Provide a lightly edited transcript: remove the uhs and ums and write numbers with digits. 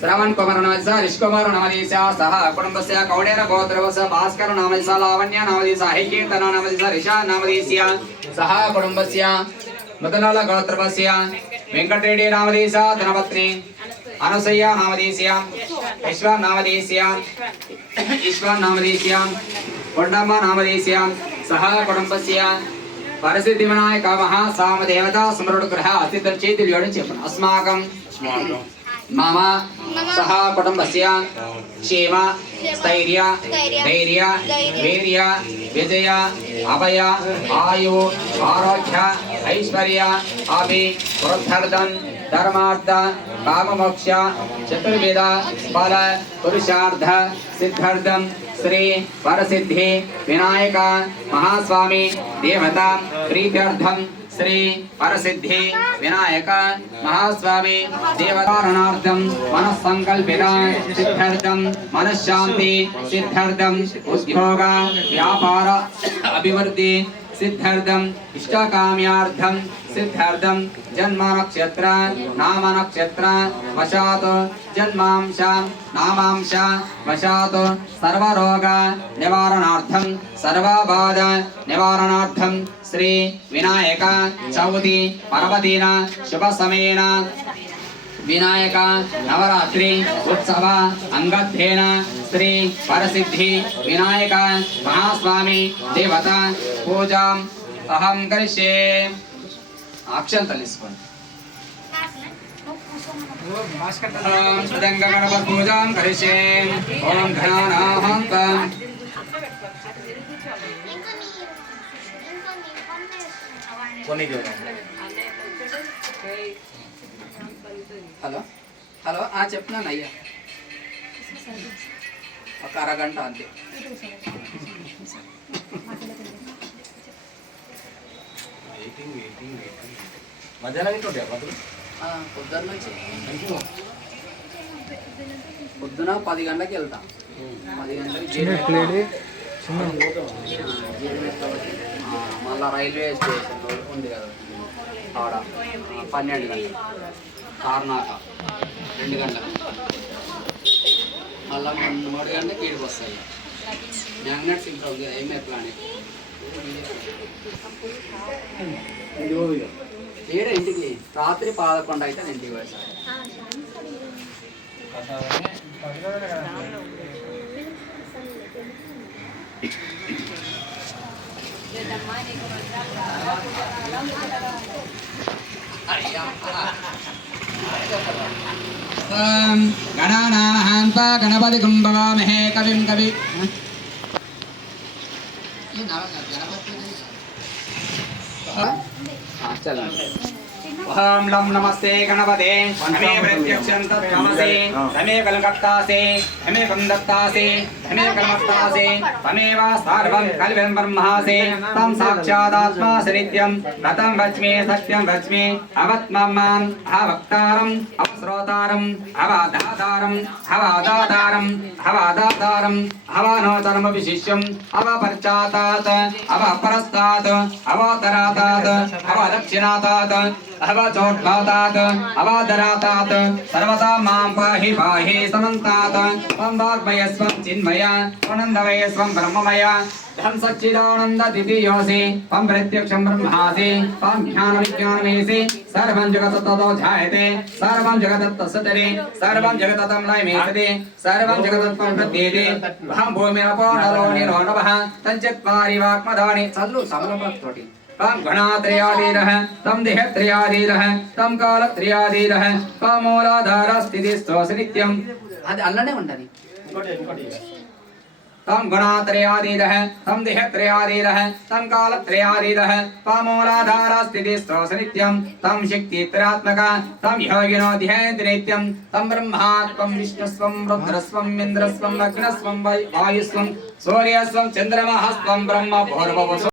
श्रवण कुमार नामदिसा ऋषिकुमार नामदिसा सह कुटुंबस्य कौडेर गोत्रवस्य भास्कर नामदिसा लावण्य नामदिसा हैकीर्तन नामदिसा ऋषा नामदिस्य सह कुटुंबस्य मदनल गोत्रवस्य वेंकटरेड्डी नामदिसा धनपत्नी अनुसय्य नामदिस्य ईश्वर नामदिस्य कोंडम्म नामदिस्य सह कुटुंबस्य परसिद्धि विनायक महासाम देवता स्मरण गृह अतिथि चेतिल्योडि चेपन अस्माकं मम सह कुटुंबस्य क्षेम स्थैर्य धैर्य वीर्य विजय अभय आयु आरोग्य ऐश्वर्य अभिवृद्ध्यर्थं धर्मार्थ काममोक्ष चतुर्विध फल पुरुषार्थ सिद्ध्यर्थं श्री वरसिद्धि विनायक महास्वामी देवता प्रीत्यर्थं श्री वरसिद्धि विनायक महास्वामी देवतारणार्थं मनस्संकल्पिता सिद्ध्यर्थं मनश्शांति सिद्ध्यर्थं उद्योग व्यापार अभिवृद्धि सिद्ध्यर्थं इष्टकाम्यार्थं सिद्ध्यर्थं जन्म नक्षत्र नाम नक्षत्र वशात् जन्मांश नामांश वशात् सर्वरोग निवारणार्थं सर्वबाध निवारणार्थं श्री विनायक चौति पर्वतेन शुभ समेन विनायक नवरात्रि उत्सव अंगध्येन श्री वरसिद्धि विनायक महास्वामी देवता पूजा अहं करिष्ये अक्षंतलु इस्कोंडि ओम सदंग गणपति पूजां करिष्ये ओम घनानाहं హలో హలో చెప్తున్నాను అయ్యా ఒక అరగంట అంతే పొద్దున 10 గంటలకు వెళ్తా 10 గంటలకు మళ్ళా రైల్వే స్టేషన్ ఉంది కదా ఆడ 12 గంటలు కార్నాక 2 గంటలకు మళ్ళీ 3 గంటలకు ఈడికి వస్తాయి మ్యాగ్నెట్స్ ఇంకా ఉంది ఏమే ప్లాన్ ఏడ ఇంటికి రాత్రి 11 అయితే ఇంటికి పోయేసారి गणानाहं गणपति कुंभवामहे कविं कवि चलो ओम लम नमस्ते गणपते हमें प्रत्यक्षं तत्तमसे हमें कलकत्तासे हमें कंदत्तासे हमें कलमत्तासे तमेव सर्वं कल्पं ब्रह्मासे तं साक्षादात्मा सनित्यं रतं वच्मि सत्यं वच्मि अवत्ममाम् अवक्तारम् अवस्रोतारम् अवादातारम् अवादातारम् अवादातारम् अवानोतरम् विशिष्यम् अवपर्चातात् अवपरस्तात् अवतरातात् अवदक्षिणातात् अवचोट्भातात् अवादरातात् सर्वदा मां पाहि पाहि समन्तात् त्वं वाग्मय स्वं चिन्मय त्वनन्दमय स्वं ब्रह्ममय धन सच्चिदानंद द्वितीयोऽसि त्वं प्रत्यक्षं ब्रह्मासि त्वं ज्ञानविज्ञानमयसि सर्वं जगत् ततो ध्यायते सर्वं जगत् तस्सते सर्वं जगत् तं लयमेषते सर्वं जगत् त्वं प्रत्येते अहं भूमिरपो नरो निरो नभः तञ्चत्वारि वाक्मदानि चल्लु समलपत्रोटि तम गणात्रयाधीरः तम देहत्रयाधीरः तम कालत्रयाधीरः तम मूलाधार स्थितिस्थोऽसि नित्यम् అది అల్లనే ఉండాలి तम गणात्रयाधीरः तम देहत्रयाधीरः तम कालत्रयाधीरः तम मूलाधार स्थितिस्थोऽसि नित्यम् तम शक्तित्रयात्मक तम योगिनो ध्यायन्ति नित्यम् तम ब्रह्मा त्वं विष्णुस्त्वं रुद्रस्त्वं इन्द्रस्त्वं अग्निस्त्वं वायुस्त्वं सूर्यस्त्वं चन्द्रमस्त्वं ब्रह्म भूर्भुवः